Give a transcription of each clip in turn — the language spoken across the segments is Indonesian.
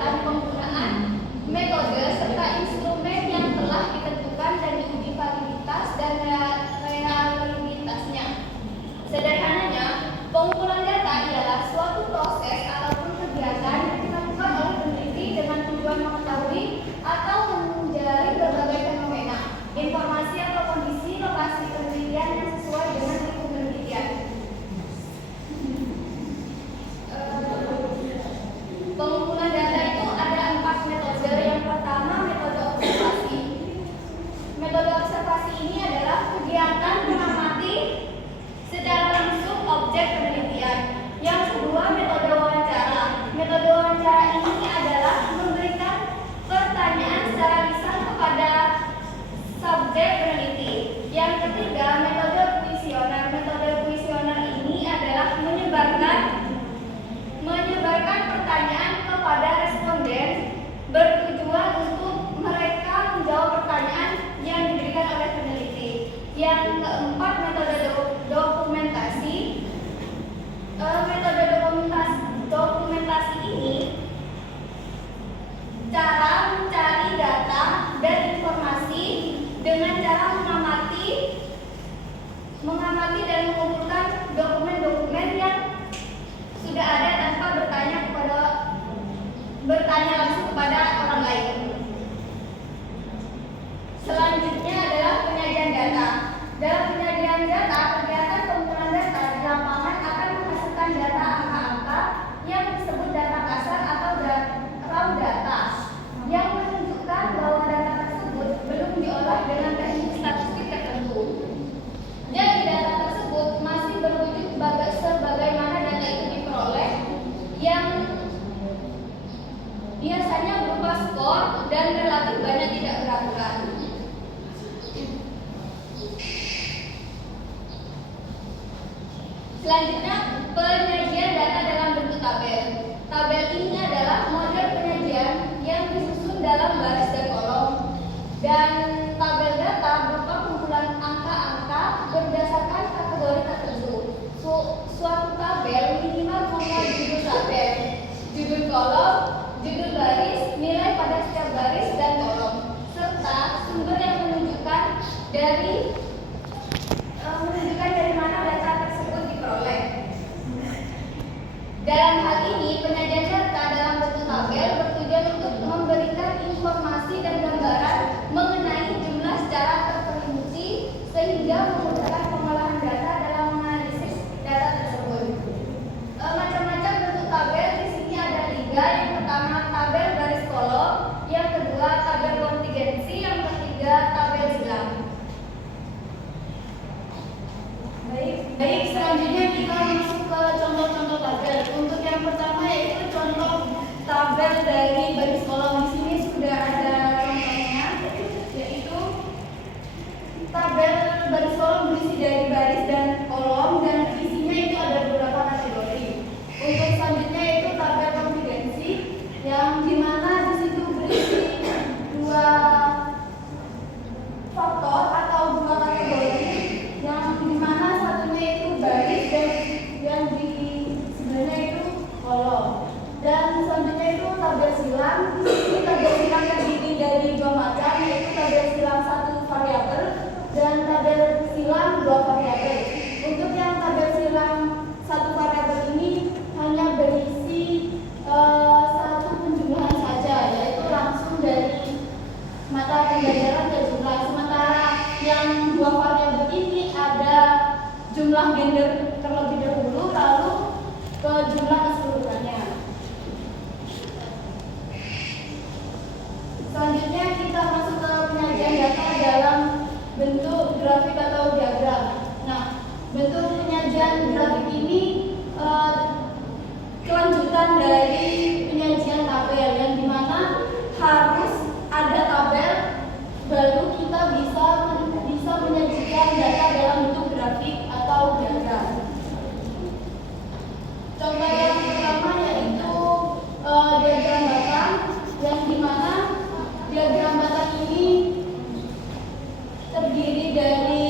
tentang penggunaan metode serta instrumen yang telah ditentukan dan diuji validitas dan realitasnya. Sederhananya, pengumpulan data ialah suatu proses ataupun kegiatan yang dilakukan oleh peneliti dengan tujuan mengetahui atau menjalin berbagai fenomena, informasi atau kondisi lokasi penelitian yang sesuai dengan lingkup penelitian. Pengumpulan data itu ada 4 metode. Yang pertama, metode observasi. Metode observasi ini adalah kegiatan mengamati secara langsung objek penelitian. Yang kedua, metode wawancara. Metode wawancara ini adalah memberikan pertanyaan secara lisan kepada subjek peneliti. Yang ketiga, metode kuesioner. Metode kuesioner ini adalah menyebarkan pertanyaan kepada responden bertujuan untuk mereka menjawab pertanyaan yang diberikan oleh peneliti. Yang keempat, metode dokumentasi. Metode dokumentasi ini cara mencari data dan informasi dengan cara mengamati dan mengumpulkan dokumen-dokumen yang sudah ada tanpa bertanya langsung kepada orang lain. Selanjutnya adalah penyajian data. Dalam penyajian data, kegiatan pengumpulan data di lapangan akan menghasilkan data angka-angka yang disebut data kasar atau raw data yang menunjukkan bahwa data tersebut belum diolah dengan teknik statistik tertentu. Jadi data tersebut masih berwujud sebagaimana data itu diperoleh, yang biasanya berupa skor dan relatif banyak tidak beraturan. Selanjutnya, penyajian data dalam bentuk tabel. Tabel ini adalah model penyajian yang disusun dalam baris dan kolom. Dan tabel data berupa kumpulan angka-angka berdasarkan kategori tertentu. Suatu tabel minimal memuat judul tabel, judul kolom, judul baris, nilai pada setiap baris dan kolom, serta sumber yang menunjukkan dari mana data tersebut diperoleh. Dalam hal ini, penyajian data dalam bentuk tabel bertujuan untuk memberikan informasi dan gambaran mengenai jumlah secara terperinci sehingga memudahkan pengolahan data dalam menganalisis data tersebut. Macam-macam bentuk tabel di sini ada 3. Yang pertama, tabel baris kolom. Yang kedua, tabel kontingensi. Yang ketiga, tabel silang. Baik, selanjutnya kita masuk ke contoh-contoh tabel. Untuk yang pertama yaitu contoh tabel dari baris kolom. Di sini sudah ada contohnya, yaitu tabel baris kolom berisi dari baris dan kolom dan isinya itu ada beberapa kategori. Untuk selanjutnya yaitu tabel konfidensi, yang dimana di situ berisi 2 faktor atau 2 kategori, yang dimana satunya itu baris dan yang di sebelahnya itu kolom. Dan selanjutnya itu tabel silang. Ini tabel silang terdiri dari 2 macam, yaitu tabel silang 1 variabel dan tabel silang 2 variabel. Untuk yang tabel silang 1 variabel ini hanya berisi satu penjumlahan saja, yaitu langsung dari mata pembelajaran ke jumlah. Sementara yang 2 variabel ini ada jumlah gender terlebih dahulu, lalu ke jumlah keseluruhannya. Selanjutnya kita masuk ke penyajian data dalam bentuk grafik atau diagram. Nah, bentuk penyajian grafik ini kelanjutan dari penyajian tabel, yang dimana harus ada tabel baru kita bisa menyajikan data dalam bentuk grafik atau diagram. Contoh yang pertama yaitu diagram batang, yang dimana diagram batang ini terdiri dari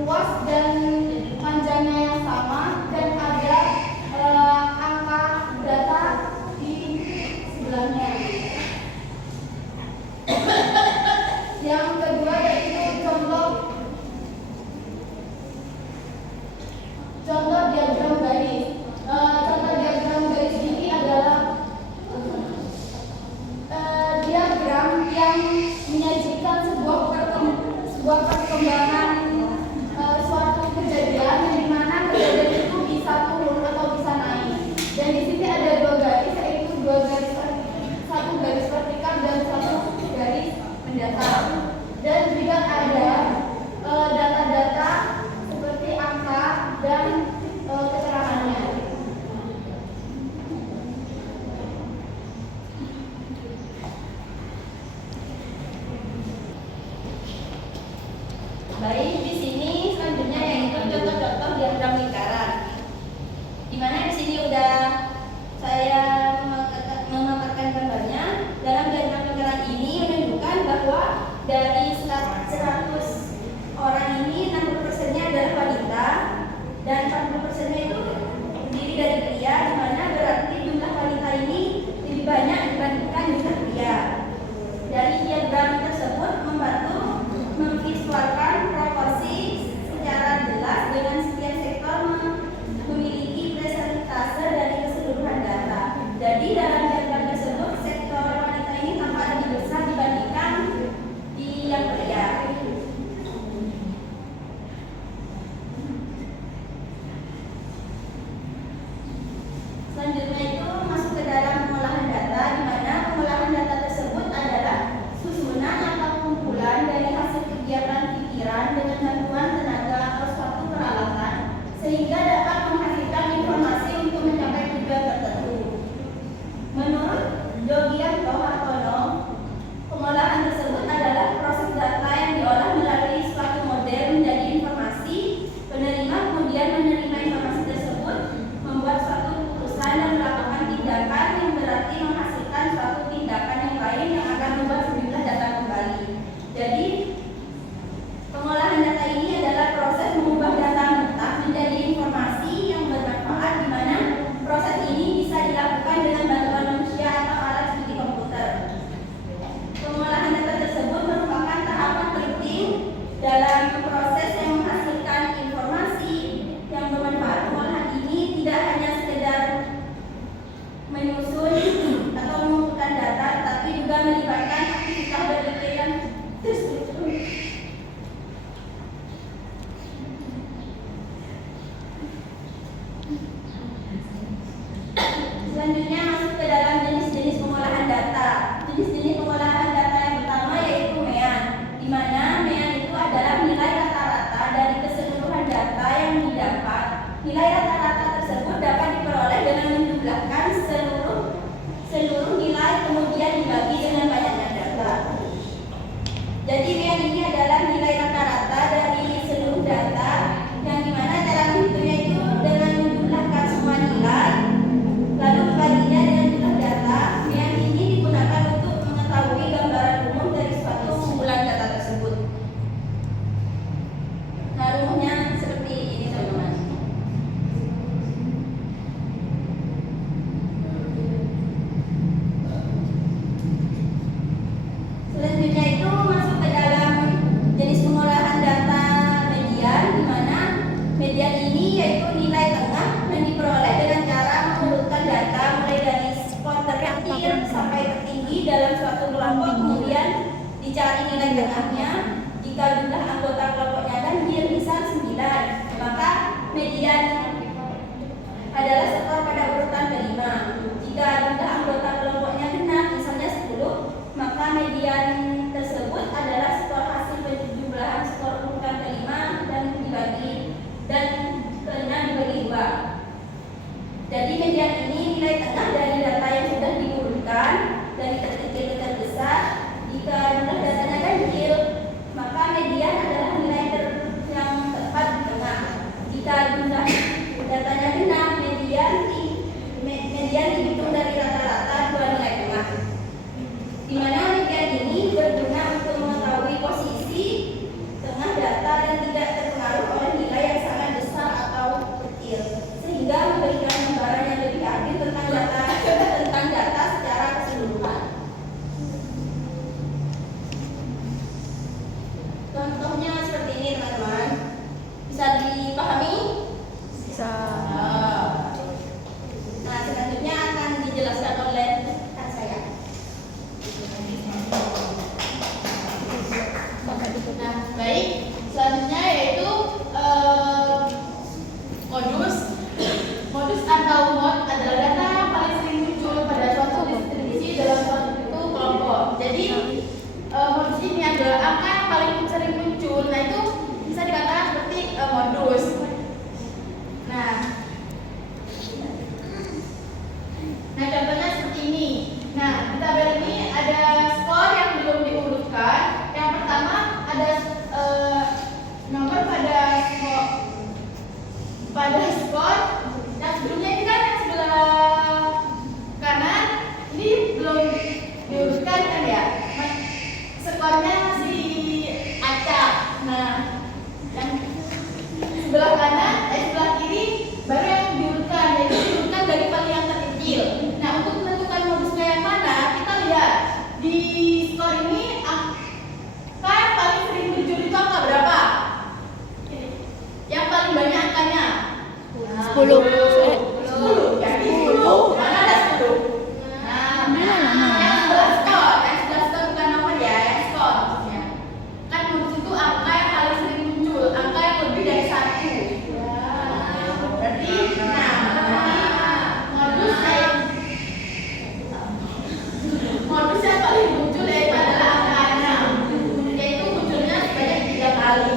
luas dan panjangnya yang sama, dan ada di sini selanjutnya yaitu contoh-contoh diagram lingkaran. Di mana di sini udah saya memaparkan gambarnya. Dalam diagram lingkaran ini menunjukkan bahwa dari 100 orang ini 60%-nya adalah wanita dan 40%-nya itu terdiri dari pria, di mana berarti jumlah wanita ini lebih banyak dibandingkan jumlah pria. Dari diagram tersebut membantu memvisualkan proporsi secara jelas dengan setiap sektor memiliki presentase dari keseluruhan data. Jadi dalam diagram tersebut sektor wanita ini tampak lebih besar dibandingkan di yang pria. Selanjutnya itu masuk ke dalam pengolahan data, di mana pengolahan data tersebut adalah susunan atau kumpulan dari hasil kegiatan pikiran dengan bantuan tenaga atau suatu peralatan sehingga dapat menghasilkan informasi untuk mencapai tujuan tertentu. Menurut Yogianto Hartono, pengolahan tersebut adalah proses data yang diolah melalui suatu model menjadi informasi. Penerima kemudian menerima informasi tersebut, membuat suatu keputusan dan melakukan tindakan yang berarti menghasilkan suatu tindakan yang lain yang akan membuat sejumlah data kembali. Jadi pengolahan data ini adalah proses mengubah data mentah menjadi informasi yang bermanfaat, di mana proses ini bisa dilakukan dengan bantuan manusia atau alat seperti komputer. Pengolahan data tersebut merupakan tahapan penting dalam proses yang menghasilkan informasi yang bermanfaat. Pengolahan ini tidak hanya sekedar menyusun atau mengumpulkan data, tapi juga melibatkan aktivitas berpikir yang terstruktur. Selanjutnya masuk ke dalam jenis-jenis pengolahan data. Jenis-jenis pengolahan data yang pertama yaitu MEAN, di mana MEAN itu adalah nilai rata-rata dari keseluruhan data yang didapat. Nilai rata-rata tersebut dapat diperoleh dengan menjumlahkan seluruh nilai kemudian dibagi dengan banyaknya data. Jadi MEAN ini adalah nilai rata-rata dari seluruh data, yang dimana cara menghitungnya itu dengan menjumlahkan semua nilai lalu membaginya dengan jumlah data. MEAN ini digunakan untuk mengetahui gambaran umum dari suatu kumpulan data tersebut. Nah, rumusnya seperti ini teman-teman. Selanjutnya itu masuk ke dalam jenis pengolahan data median, di mana median ini yaitu nilai tengah yang diperoleh dengan cara menurunkan data mulai dari skor terkecil sampai tertinggi dalam suatu kelompok, kemudian dicari nilai tengahnya. Jika jumlah anggota kelompoknya ganjil, misal 9, maka median adalah skor pada urutan kelima. Jika jumlah anggota kelompoknya genap, misalnya 10, maka median tersebut adalah skor hasil penjumlahan skor urutan kelima dan keenam dibagi 2. Jadi median ini nilai tengah dari data yang sudah diurutkan dari terkecil ke terbesar. Jika jumlah datanya ganjil, maka median adalah nilai yang tepat di tengah. Jika jumlah datanya genap, median dihitung dari rata pada skor yang sebelumnya ini kan yang sebelah kanan ini belum diurutkan kan ya, skornya masih acak. Nah, yang sebelah kanan, sebelah kiri baru yang diurutkan, jadi diurutkan dari paling yang terkecil. Nah, untuk menentukan modusnya yang mana, kita lihat di skor ini angka yang paling sering muncul itu angka berapa? Yang paling banyak angkanya 10. 10. Jadi 10. Mana ada 10? Nah, yang sebelah skor bukan nomor ya, yang skor maksudnya. Kan modus itu angka yang paling sering muncul, angka yang lebih dari 1. Berarti, modus yang paling muncul yaitu adalah angka 6, yaitu munculnya sebanyak 3 kali.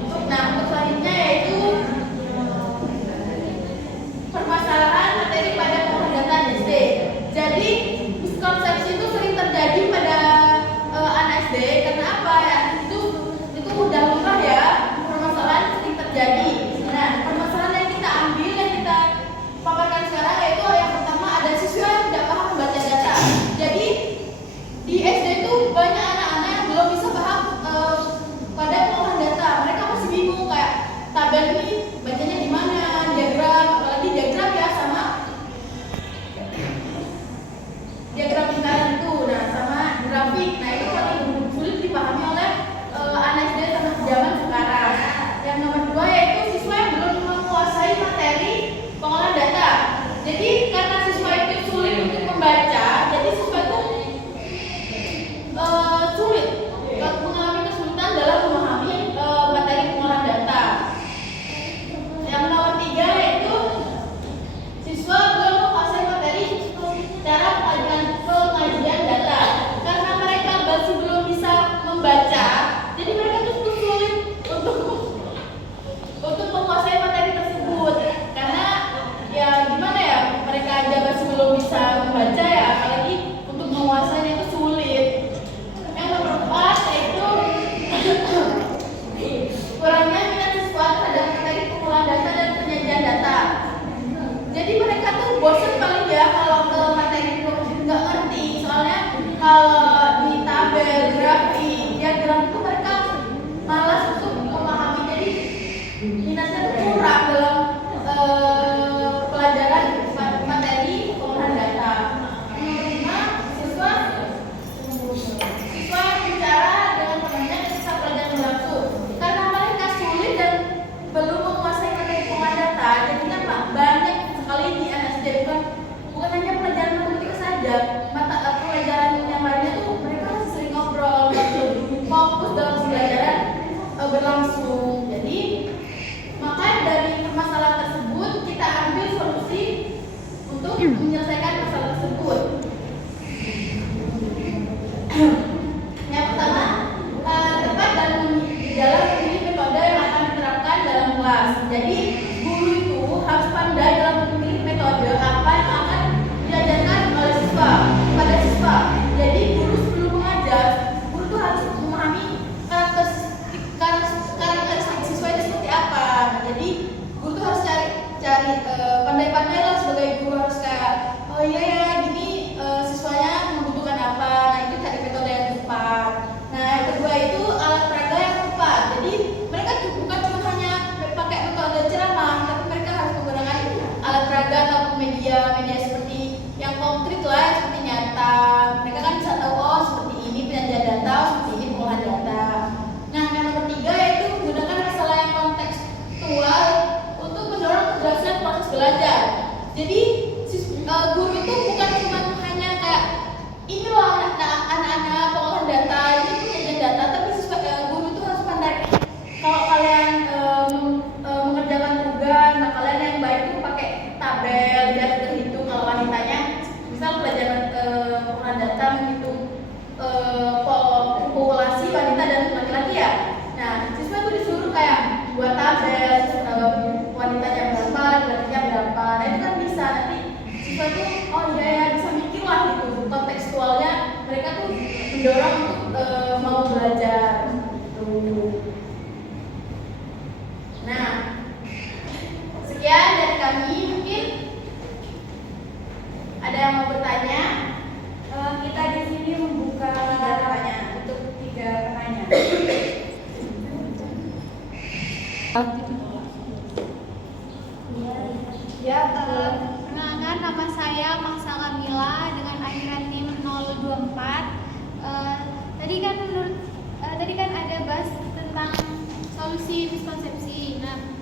Untuk selanjutnya yaitu permasalahan materi pada penghadatan SD. Jadi miskonsepsi itu sering terjadi pada anak SD. Karena apa ya? Itu mudah lumrah ya. Permasalahan sering terjadi. Nah, permasalahan yang kita ambil, yang kita paparkan sekarang yaitu yang pertama ada siswa yang tidak paham membaca data. Jadi di SD itu banyak anak-anak yang belum bisa paham pada pengolahan data. Mereka masih bingung kayak tabel ini bacanya di mana, diagram, apalagi diagram ya sama diagram lingkaran itu, nah sama grafik. Nah, itu paling sulit dipahami oleh anak SD sama zaman sekarang. Yang nomor 2 yaitu siswa yang belum menguasai materi pengolahan data. Jadi karena siswa itu sulit untuk membaca, jadi siswa itu sulit mengalami kesulitan dalam memahami materi pengolahan data. Yang nomor 3 yaitu siswa belum menguasai materi cara pengajian data. Karena mereka masih belum bisa membaca, jadi mereka tuh sulit untuk menguasai materi tersebut. Karena ya gimana ya, mereka aja masih belum bisa membaca ya, apalagi untuk menguasainya itu sulit. Yang nomor 4 yaitu kurangnya minat siswa terhadap materi pengolahan data dan penyajian data. Jadi mereka tuh bosan paling ya kalau ke materi itu nggak ngerti, soalnya kalau di tabel, grafik, diagram itu mereka malas untuk memahami. Jadi minatnya tuh kurang dalam pelajaran materi pengolahan data. Nomor 5, siswa yang bicara dengan temannya ketika pelajaran berlangsung. Karena mereka sulit dan belum menguasai materi pengolahan data, jadi kan banyak sekali di NSD, bukan hanya pelajaran matematika saja, pelajaran yang lainnya tuh mereka masih sering ngobrol, fokus dalam pembelajaran berlangsung. Jadi makanya dari permasalahan tersebut kita ambil solusi untuk menyelesaikan masalah tersebut. Yang pertama, tepat dalam memilih metode yang akan diterapkan dalam kelas. Jadi guru itu harus pandai dalam memilih metode apa yang akan diajarkan oleh siswa kepada siswa. Jadi guru sebelum mengajar, guru itu harus memahami karakteristik siswa itu seperti apa. Nah, jadi guru itu harus cari pandai-pandai lah sebagai guru, harus kayak oh iya ya gini siswanya membutuhkan apa. Nah, itu cari metode yang tepat. Nah, yang kedua itu alat peraga yang tepat. Jadi mereka bukan cuma hanya pakai metode ceramah, tapi mereka harus menggunakan alat peraga atau media seperti yang konkret lah, seperti nyata. Mereka kan bisa tahu oh seperti ini penyajian data, seperti ini pengolahan data. Nah, yang nomor 3 yaitu menggunakan masalah yang kontekstual untuk mendorong keberhasilan proses belajar. Jadi guru itu bukan cuma hanya kayak ini loh anak-anak pengolahan data, ini penyajian data, tapi guru itu harus pandai. Kalau kalian mengerjakan tugas, nah kalian yang baik itu pakai tabel biar terhitung. Kalau wanitanya misal pelajaran pengolahan data menghitung populasi wanita dan laki-laki ya. Nah, siswa itu disuruh kayak buat tabel wanitanya berapa, laki-lakinya berapa. Nah, itu kan bisa nanti siswa itu oh iya ya bisa mikir lah gitu. Kontekstualnya mereka tuh mendorong untuk mau belajar gitu. Ya, Perkenalkan, nama saya Maksa Kamila dengan akhiran NIM 024. Tadi kan ada bahas tentang solusi miskonsepsi. Nah,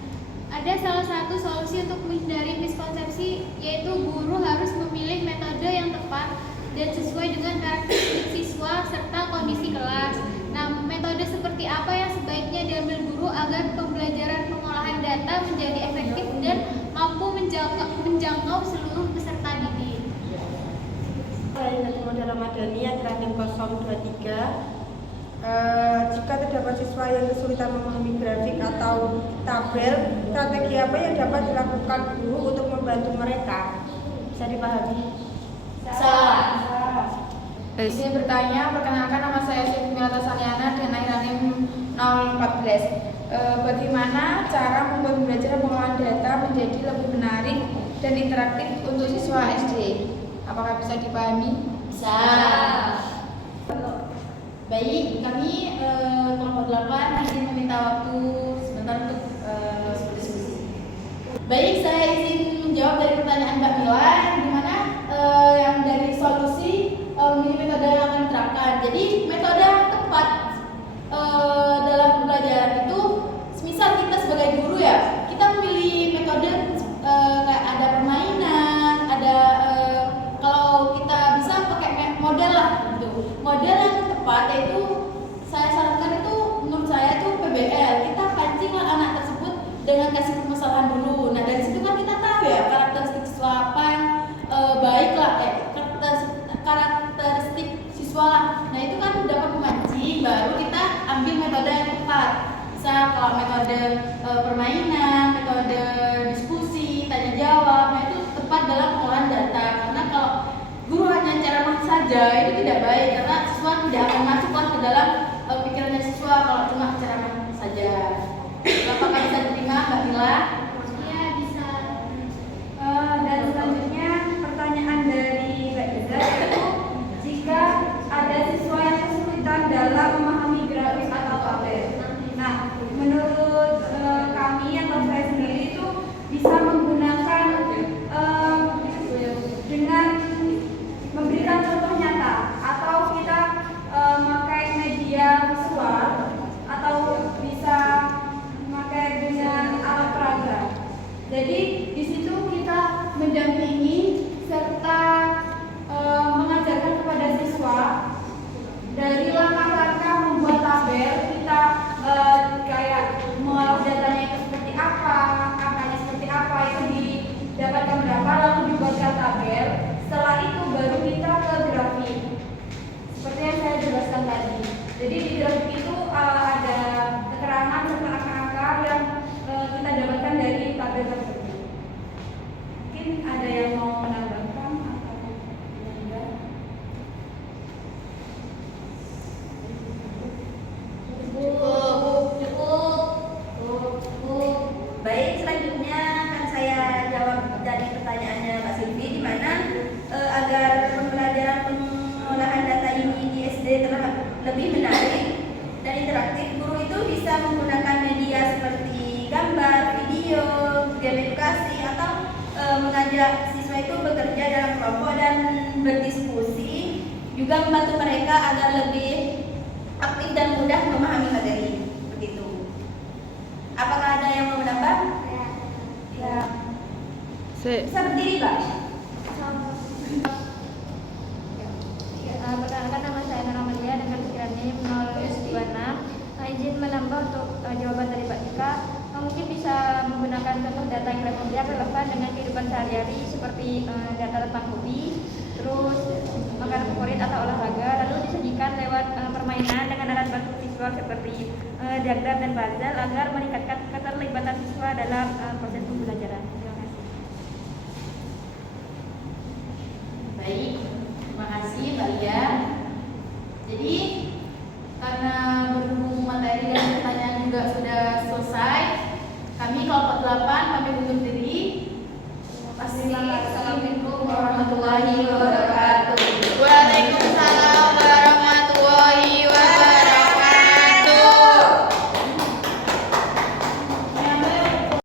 ada salah satu solusi untuk menghindari miskonsepsi, yaitu guru harus memilih metode yang tepat dan sesuai dengan karakteristik siswa serta kondisi kelas. Nah, metode seperti apa yang sebaiknya diambil guru agar pembelajaran pengolahan data menjadi efektif dan mampu menjangkau seluruh peserta didik. Saya Nadia Ramadhani, akhiran 023. Jika terdapat siswa yang kesulitan memahami grafik atau tabel, strategi apa yang dapat dilakukan guru untuk membantu mereka? Bisa dipahami? Izin bertanya, perkenalkan nama saya Siti Milata Saliana dengan akhiran NIM 014. Bagaimana cara membuat pembelajaran pengolahan data menjadi lebih menarik dan interaktif untuk siswa SD? Apakah bisa dipahami? Bisa. Baik, kami kelompok 8 izin meminta waktu sebentar untuk berdiskusi. Baik, saya izin menjawab dari pertanyaan Mbak Mila, di mana yang dari solusi memilih metode yang akan diterapkan. Jadi metode yang tepat dalam pembelajaran itu, semisal kita sebagai guru ya, kita memilih metode kayak ada permainan, ada kalau kita bisa pakai model lah gitu. Model yang tepat yaitu saya sarankan itu menurut saya itu PBL. Kita pancinglah anak tersebut dengan kasih permasalahan dulu. Nah dari situ kan kita tahu ya karakteristik siswa apa yang baik lah, karakteristik siswa lah. Nah itu kan dapat memancing, baru kita ambil metode yang tepat. Bisa kalau metode permainan, metode diskusi, tanya jawab, nah itu tepat dalam pengolahan data. Karena kalau guru hanya ceramah saja itu tidak baik, karena siswa tidak akan masuklah ke dalam pikirannya siswa kalau cuma ceramah saja. Apakah bisa diterima, Mbak Mila? Ya, bisa. dan selanjutnya pertanyaan dari Mbak Iza, yaitu jika ada siswa yang kesulitan dalam memahami grafik atau tabel. Nah, menurut kami atau saya sendiri itu bisa menggunakan dengan memberikan contoh nyata, atau kita memakai media visual, atau bisa memakai dengan alat peraga. Jadi di situ kita mendampingi serta mengajarkan kepada siswa dari langkah-langkah membuat tabel. Kita kayak mengolah datanya itu seperti apa, angkanya seperti apa, itu didapatkan berapa, lalu dibuatkan tabel. Setelah itu baru kita ke grafik seperti yang saya jelaskan tadi. Jadi di grafik itu ada keterangan serta angka-angka yang kita dapatkan dari tabel tersebut. Mungkin ada yang mau menambahkan atau tidak? Baik, selanjutnya akan saya jawab dari pertanyaannya Mbak Silvi, di mana agar pembelajaran pengolahan data ini di SD lebih menarik dan interaktif, guru itu bisa menggunakan media seperti gambar, video, game edukasi, atau mengajak siswa itu bekerja dalam kelompok dan berdiskusi, juga membantu mereka agar lebih aktif dan mudah memahami materi. Begitu. Apakah ada yang mau menambah? Ya. Bisa berdiri, Pak. Perkenalkan, nama saya Nara Malia dengan pikiran NIM 026. Izin menambah untuk jawaban dari Pak Tika. Mungkin bisa menggunakan contoh data yang relevan dengan kehidupan sehari-hari, seperti data tentang hobi, terus makanan favorit atau olahraga, lalu disajikan lewat permainan dengan alat bantu visual seperti diagram dan puzzle agar meningkatkan keterlibatan siswa dalam proses pembelajaran. Terima kasih. Baik, terima kasih Mbak Lia. Jadi karena berhubung materi dan pertanyaan juga sudah selesai, kami kelompok 8 kami undur diri